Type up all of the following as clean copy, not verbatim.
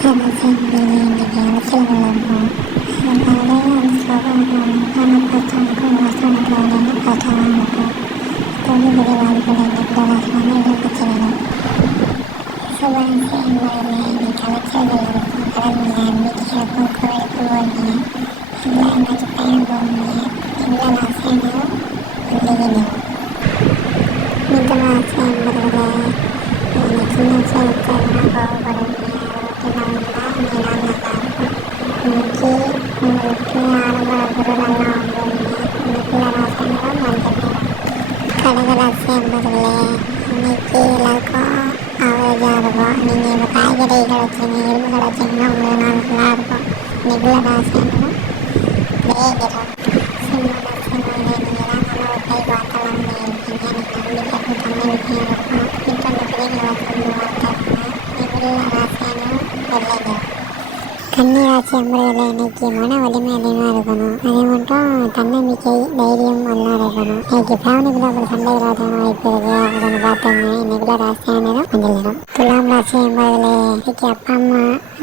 சரி இன்னைக்கு அரசியல் இருக்கும். அதனால அந்த ஸ்லோகம் நம்ம பார்த்தோம்னாக்கா வாசனத்தில் என்ன பார்த்தாங்கனாக்கா தொழில்வாதிகள் இன்னைக்கு வாசனாக எதிர்கட்சியினர் சுபாஷ் என்பதில் இன்னைக்கு அமைச்சர்கள் இருக்கும். கடமையை நம்பிக்கைக்கும் கோவிலுக்கு போவீங்க, இல்லை எங்கேயாச்சும் பயணம் போவீங்க, இல்லை வாசனையும் இல்லையினர் மிதவாசி என்பதில் சின்ன விஷயத்தெல்லாம் கோவப்படுவீங்க. இன்னைக்கு உங்களுக்கு ஆடம்பர பொருளெல்லாம் வாங்குவீங்க. இன்னைக்குள்ள ராசியெல்லாம் மஞ்சள் கடகராசி என்பதில் இன்னைக்கு எல்லாருக்கும் ஆவரேஜாக இருக்கும். நீங்கள் இப்போ காய்கறிகள் வச்சுருங்க, எறும்பு கடை வச்சிங்கன்னா உங்களுக்கு நாள் ஃபுல்லாக இருக்கும். இன்னைக்குள்ள ராசியெல்லாம் வேகிறோம். சிம்ம ராசி என்பதில் நீங்கள் தான் நல்ல ஒரு கை வார்த்தைலாம் இருப்பீங்க. இன்னைக்கு நம்பிக்கைக்கும் தன்னம்பிக்கையும் இருக்கும். வீட்டில் அந்த பிள்ளைங்களை வச்சு வார்த்தை இன்னைக்குள்ள ராசியெல்லாம் வெள்ளைகிறோம். கன்னி ராசி என்பதில் இன்னைக்கு மன வலிமை அதிகமாக இருக்கணும். அதே மட்டும் தன்னம்பிக்கை தைரியம் எல்லாம் இருக்கணும். இன்னைக்கு ஃபேமிலிக்குள்ள ஒரு சண்டை விளையாட வாய்ப்பு இருக்கு. அதை கொஞ்சம் பார்த்துங்க. இன்னைக்குள்ள ராசியான நேரம் மஞ்சள் நிறம். துலாம் ராசி என்பதில் இன்னைக்கு அப்பா அம்மா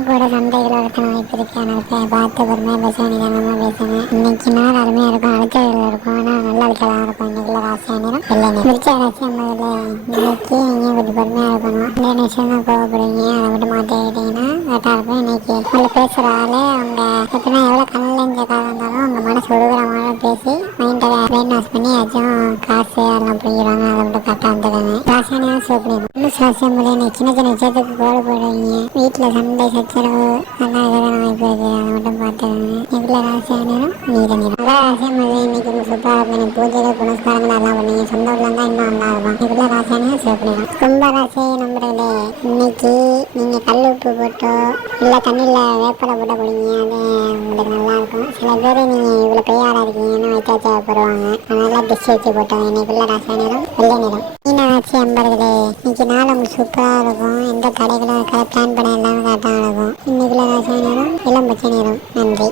கூட சண்டைகள் வளர்க்கணும் வாய்ப்பு இருக்கு. ஆனால் பார்த்து பொறுமையாக பேச நிதானமாக பேசுங்க. இன்னைக்கு நாள் அருமையாக இருக்கும். அடுத்தவர்கள் இருக்கும். ஆனால் நல்ல அழுத்தலாம் இருக்கும். இன்னைக்குள்ள ராசியான நேரம் வெள்ளை நிறம். விருச்சிக ராசி என்பதில் இன்னைக்கு நீங்கள் கொஞ்சம் பொறுமையாக இருக்கணும். இந்த நிமிஷம் தான் கோவப்படுவீங்க. அதை மட்டும் மாற்றிக்கிட்டீங்கன்னா கரெக்டாக இருக்கும். இன்னைக்கு உங்களை பேசுகிற ஆள் அவங்க எப்படின்னா எவ்வளோ கண்ணில் இருந்தாலும் அவங்க மனசு ஒழுகுற மாதிரி பேசி மைண்டை பிரெயின் வாஷ் பண்ணி ஏதாச்சும் காசு அதெல்லாம் பிடிக்கிறாங்க. அதை மட்டும் கரெக்டாக வந்துடுங்க. ராசியான சூப்பர் இன்னும் ராசியம் போது இன்னைக்கு சின்ன சின்ன விஷயத்துக்கு கோடு போடுவீங்க. வீட்டில் சண்டை சச்சரவு நல்லா இதெல்லாம் வாய்ப்பு இருக்கு. அதை மட்டும் பார்த்துக்கோங்க. இன்னைக்குள்ள ராசியான நேரம் நீல நிறம். நல்லா ராசியம் போது இன்னைக்கு சூப்பராக இருக்கும். எனக்கு பூஜைகள் புனஸ்காரங்கள் எல்லாம் பண்ணுவீங்க. சொந்த ஊரில் இருந்தால் இன்னும் நல்லா இருக்கும். இன்னைக்குள்ள ராசியான சிவப்பு நிறம். கும்ப ராசி நம்புறதுல இன்னைக்கு நீங்கள் கல் உப்பு போட்டோ இல்லை தண்ணியில் வேப்பலை போட்டு குடிங்க. அது உங்களுக்கு நல்லாயிருக்கும். சில பேர் நீங்கள் இவ்வளோ பெய்யாராக இருக்கீங்கன்னு வைத்தாச்சா போடுவாங்க. அதனால் டிஷ் வச்சு போட்டோம். இன்னைக்குள்ள ராசியான நிறம் வெள்ளை நிறம். மீன ராசி அம்பர்களே இன்னைக்கு நாள் உங்களுக்கு சூப்பராக இருக்கும். எந்த தடைகளும் இருக்காது. பிளான் பண்ண எல்லாமே கரெக்டாக நடக்கும். இன்னைக்குள்ள ராசியான நிறம் இளம் பச்சை நிறம். நன்றி.